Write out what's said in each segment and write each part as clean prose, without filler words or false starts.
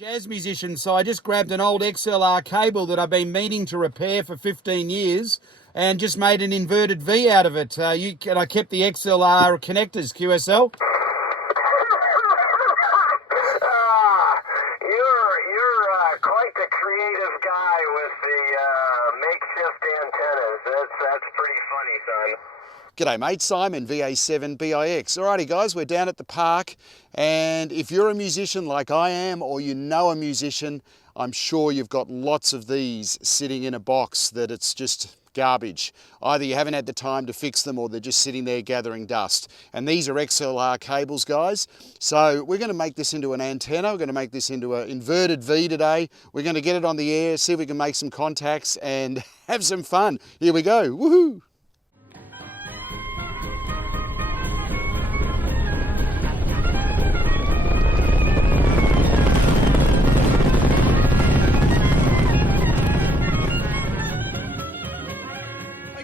Jazz musician, so I just grabbed an old XLR cable that I've been meaning to repair for 15 years and just made an inverted V out of it. And I kept the XLR connectors, QSL. You're quite the creative guy with the makeshift antennas. That's pretty funny, son. G'day mate, Simon, VA7BIX. Alrighty guys, we're down at the park, and if you're a musician like I am, or you know a musician, I'm sure you've got lots of these sitting in a box that it's just garbage. Either you haven't had the time to fix them or they're just sitting there gathering dust. And these are XLR cables, guys. So we're going to make this into an antenna. We're going to make this into an inverted V today. We're going to get it on the air, see if we can make some contacts and have some fun. Here we go. Woohoo!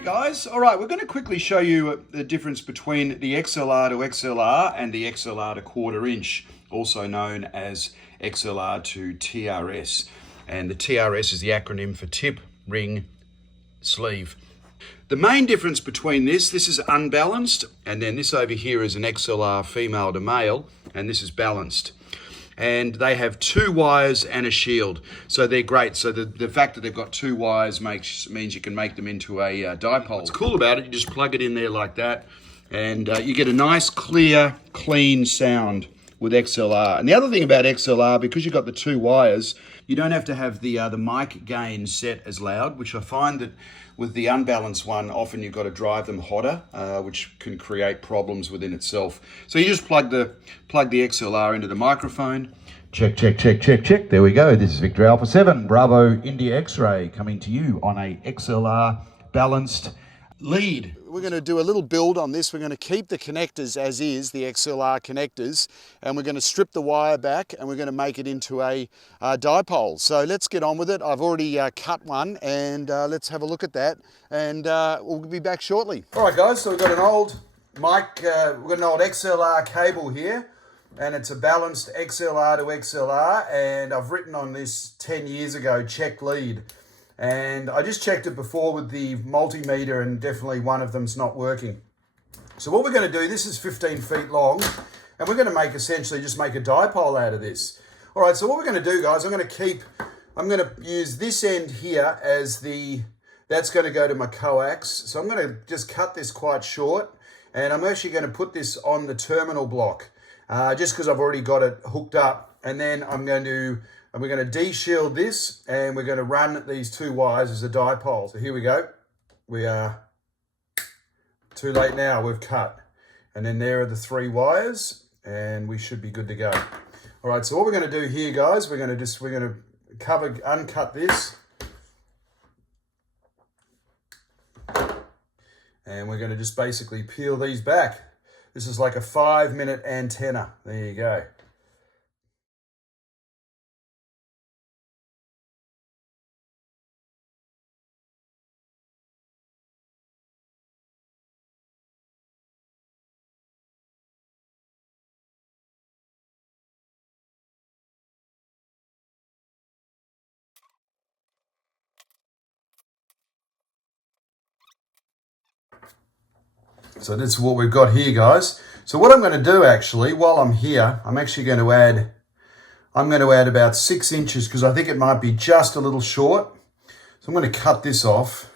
Guys, all right, we're going to quickly show you the difference between the XLR to XLR and the XLR to quarter inch, also known as XLR to TRS. And the TRS is the acronym for tip, ring, sleeve. The main difference between this is unbalanced, and then this over here is an XLR female to male, and this is balanced. And they have two wires and a shield, so they're great. So the fact that they've got two wires means you can make them into a dipole. What's cool about it, you just plug it in there like that, and you get a nice, clear, clean sound with XLR. And the other thing about XLR, because you've got the two wires, you don't have to have the mic gain set as loud, which I find that with the unbalanced one, often you've got to drive them hotter, which can create problems within itself. So you just plug the XLR into the microphone. Check, check, check, check, check. There we go. This is Victor Alpha 7, Bravo India X-Ray, coming to you on a XLR balanced lead. We're going to do a little build on this. We're going to keep the connectors as is, the XLR connectors, and we're going to strip the wire back and we're going to make it into a dipole. So let's get on with it. I've already cut one, and let's have a look at that, and we'll be back shortly. All right guys, so we've got an old mic, we've got an old XLR cable here, and it's a balanced XLR to XLR, and I've written on this 10 years ago, check lead. And I just checked it before with the multimeter, and definitely one of them's not working. So what we're going to do, this is 15 feet long, and we're going to essentially just make a dipole out of this. All right, so what we're going to do, guys, I'm going to use this end here as that's going to go to my coax. So I'm going to just cut this quite short, and I'm actually going to put this on the terminal block, just because I've already got it hooked up. And then we're going to de-shield this, and we're going to run these two wires as a dipole. So here we go. We are too late now, we've cut. And then there are the three wires, and we should be good to go. All right, so what we're going to do here, guys, we're going to uncut this. And we're going to just basically peel these back. This is like a 5-minute antenna. There you go. So that's what we've got here, guys. So what I'm going to do actually, while I'm here, I'm going to add about 6 inches, because I think it might be just a little short. So I'm going to cut this off.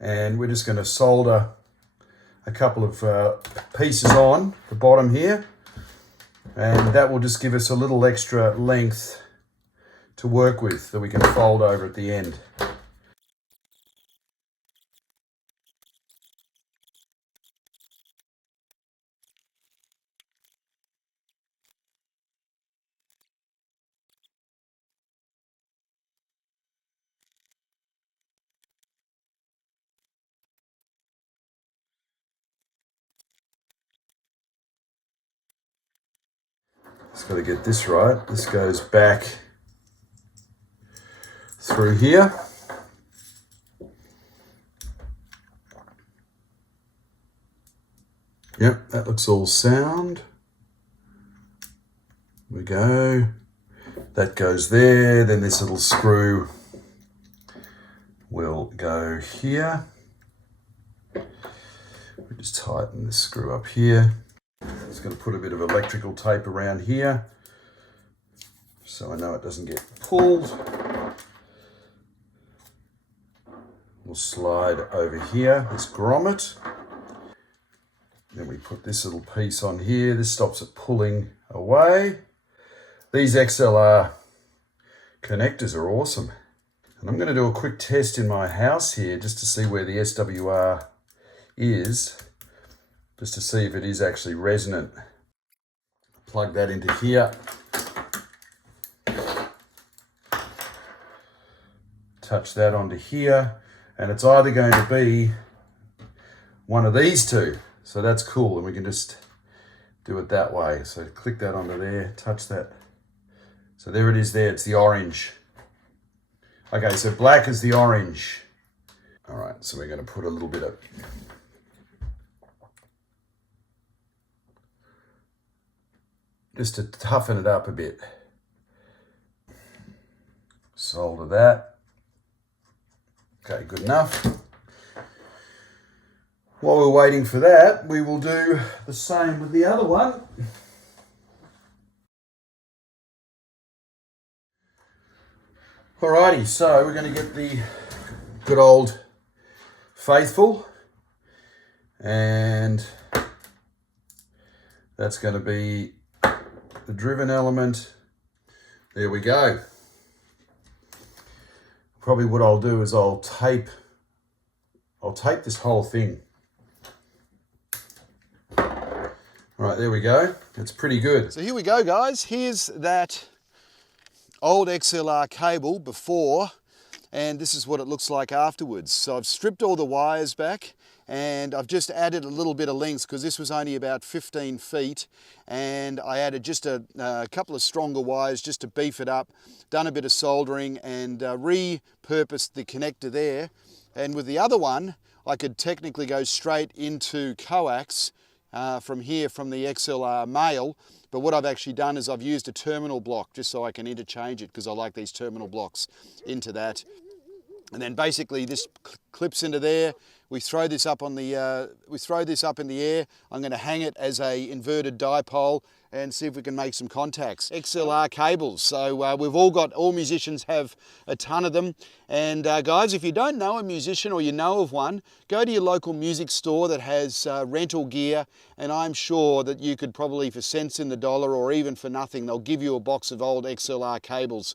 And we're just going to solder a couple of pieces on the bottom here. And that will just give us a little extra length to work with that we can fold over at the end. Just got to get this right. This goes back through here. Yep, that looks all sound. There we go. That goes there. Then this little screw will go here. We just tighten this screw up here. Just going to put a bit of electrical tape around here so I know it doesn't get pulled. We'll slide over here, this grommet. Then we put this little piece on here. This stops it pulling away. These XLR connectors are awesome. And I'm going to do a quick test in my house here just to see where the SWR is, just to see if it is actually resonant. Plug that into here. Touch that onto here, and it's either going to be one of these two. So that's cool, and we can just do it that way. So click that onto there, touch that. So there it is there, it's the orange. Okay, so black is the orange. All right, so we're going to put a little bit of just to toughen it up a bit. Solder that. Okay, good enough. While we're waiting for that, we will do the same with the other one. Alrighty, so we're going to get the good old faithful, and that's going to be the driven element. There we go. Probably what I'll do is I'll tape this whole thing. All right, there we go. It's pretty good. So here we go, guys. Here's that old XLR cable before, and this is what it looks like afterwards. So I've stripped all the wires back, and I've just added a little bit of length because this was only about 15 feet, and I added just a couple of stronger wires just to beef it up, done a bit of soldering, and repurposed the connector there. And with the other one, I could technically go straight into coax from here from the XLR male, but what I've actually done is I've used a terminal block just so I can interchange it, because I like these terminal blocks into that. And then basically this clips into there. We throw this up on the in the air. I'm going to hang it as a inverted dipole and see if we can make some contacts. XLR cables. So all musicians have a ton of them. And guys, if you don't know a musician or you know of one, go to your local music store that has rental gear, and I'm sure that you could probably, for cents in the dollar or even for nothing, they'll give you a box of old XLR cables.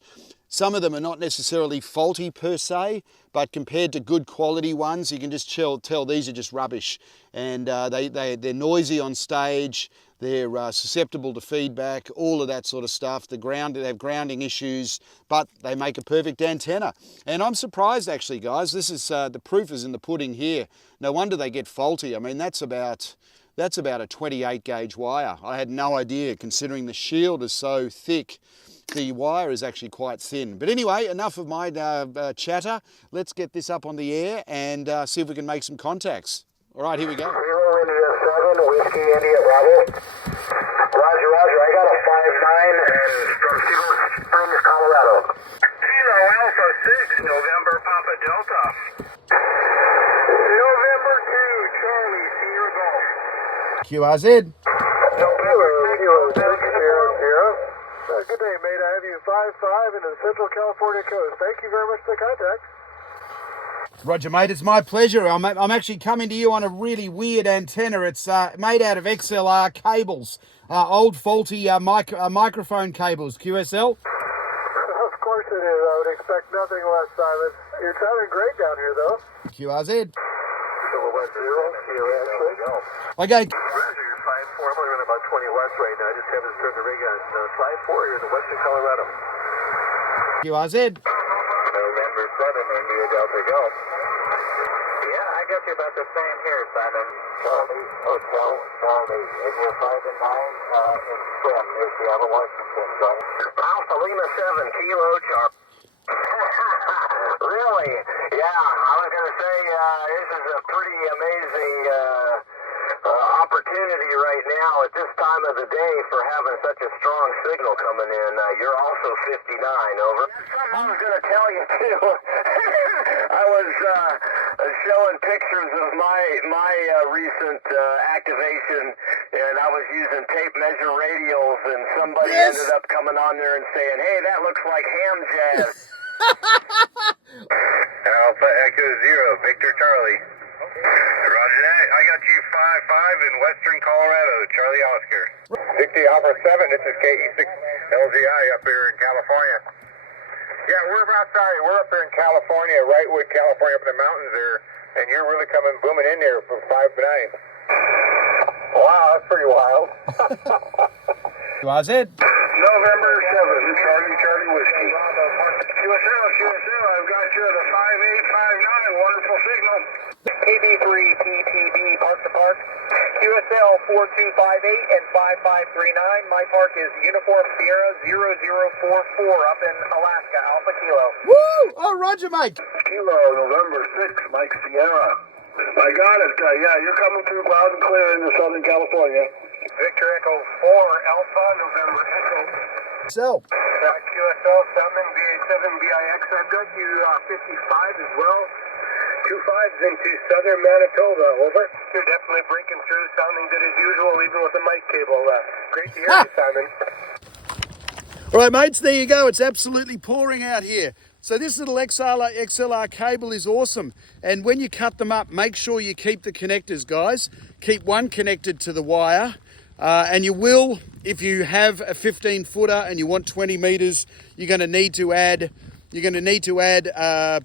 Some of them are not necessarily faulty per se, but compared to good quality ones, you can just tell these are just rubbish. And they're noisy on stage, they're susceptible to feedback, all of that sort of stuff. They have grounding issues, but they make a perfect antenna. And I'm surprised actually, guys, this is the proof is in the pudding here. No wonder they get faulty. I mean, that's about a 28 gauge wire. I had no idea, considering the shield is so thick. The wire is actually quite thin. But anyway, enough of my chatter. Let's get this up on the air and see if we can make some contacts. All right, here we go. 0 India 7, Whiskey India Bravo. Roger, roger. I got a 5-9 and from Silver Springs, Colorado. 0 Alpha 6, November Papa Delta. November 2, Charlie, Sierra Golf. QRZ. November 6, Sierra. Good day, mate. I have you 5-5 into the Central California coast. Thank you very much for the contact. Roger, mate. It's my pleasure. I'm actually coming to you on a really weird antenna. It's made out of XLR cables, old faulty microphone cables. QSL. Of course it is. I would expect nothing less, Simon. You're sounding great down here, though. QRZ. Silhouette 0, Sierra X-ray. Okay. Roger, you're 5-4. I'm only running about 20 west right now. I just haven't turned the rig on. 5-4 here in western Colorado. QRZ. November 7, India Delta Golf. Yeah, I got you about the same here, Simon. Charlie, Hotel, Charlie. India 5 and 9 in Spring, is Seattle, Washington. Alpha Lima 7, Kilo Charlie. Really? Yeah, I was going to say, this is a pretty amazing opportunity right now at this time of the day for having such a strong signal coming in. You're also 59, over. That's something I was going to tell you, too. I was showing pictures of my recent activation, and I was using tape measure radials, and somebody ended up coming on there and saying, hey, that looks like ham jazz. Alpha Echo 0, Victor Charlie. Roger that. I got you 5-5 in western Colorado, Charlie Oscar. 60 Alpha 7, this is KE6 LGI up here in California. Yeah, we're up here in California, Wrightwood, California, up in the mountains there, and you're really coming booming in there from 5 to 9. Wow, that's pretty wild. Was it? November 7th, Charlie Whiskey. QSL, I've got you at a 5859, wonderful signal. PB3 TTB, park to park. QSL 4258 and 5539. My park is Uniform Sierra 0044 up in Alaska, Alpha Kilo. Woo! Oh, Roger, mate. Kilo, November 6th, Mike Sierra. I got it. Yeah, you're coming through loud and clear into Southern California. Victor Echo 4, Alpha, November Echo. So. QSL 7, BA7, BIX. I've got you 55 as well. 25's into Southern Manitoba, over. You're definitely breaking through, sounding good as usual, even with the mic cable left. Great to hear you, Simon. All right, mates, there you go. It's absolutely pouring out here. So this little XLR cable is awesome. And when you cut them up, make sure you keep the connectors, guys. Keep one connected to the wire. And you will, if you have a 15-footer and you want 20 meters, you're going to need to add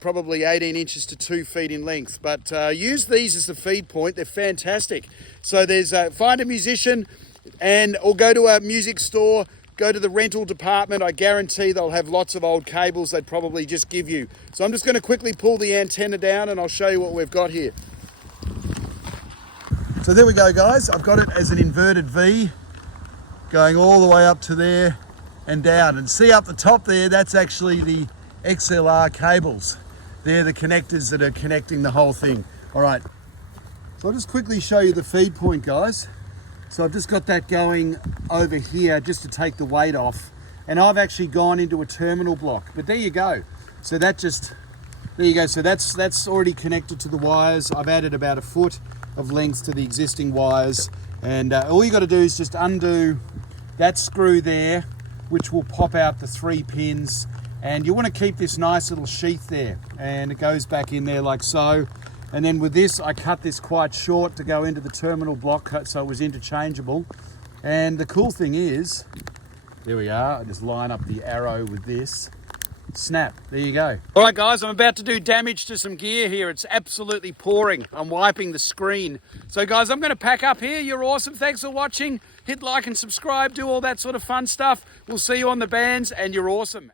probably 18 inches to 2 feet in length. But use these as the feed point. They're fantastic. So there's find a musician or go to a music store, go to the rental department. I guarantee they'll have lots of old cables they'd probably just give you. So I'm just going to quickly pull the antenna down and I'll show you what we've got here. So there we go, guys. I've got it as an inverted V going all the way up to there and down. And see up the top there, that's actually the XLR cables. They're the connectors that are connecting the whole thing. All right, so I'll just quickly show you the feed point, guys. So I've just got that going over here just to take the weight off. And I've actually gone into a terminal block, but there you go. So there you go. So that's already connected to the wires. I've added about a foot of length to the existing wires. And all you got to do is just undo that screw there, which will pop out the 3 pins. And you want to keep this nice little sheath there, and it goes back in there like so. And then with this, I cut this quite short to go into the terminal block so it was interchangeable. And the cool thing is, there we are, I just line up the arrow with this. Snap, there you go. All right, guys, I'm about to do damage to some gear here. It's absolutely pouring. I'm wiping the screen. So, guys, I'm going to pack up here. You're awesome. Thanks for watching. Hit like and subscribe. Do all that sort of fun stuff. We'll see you on the bands, and you're awesome.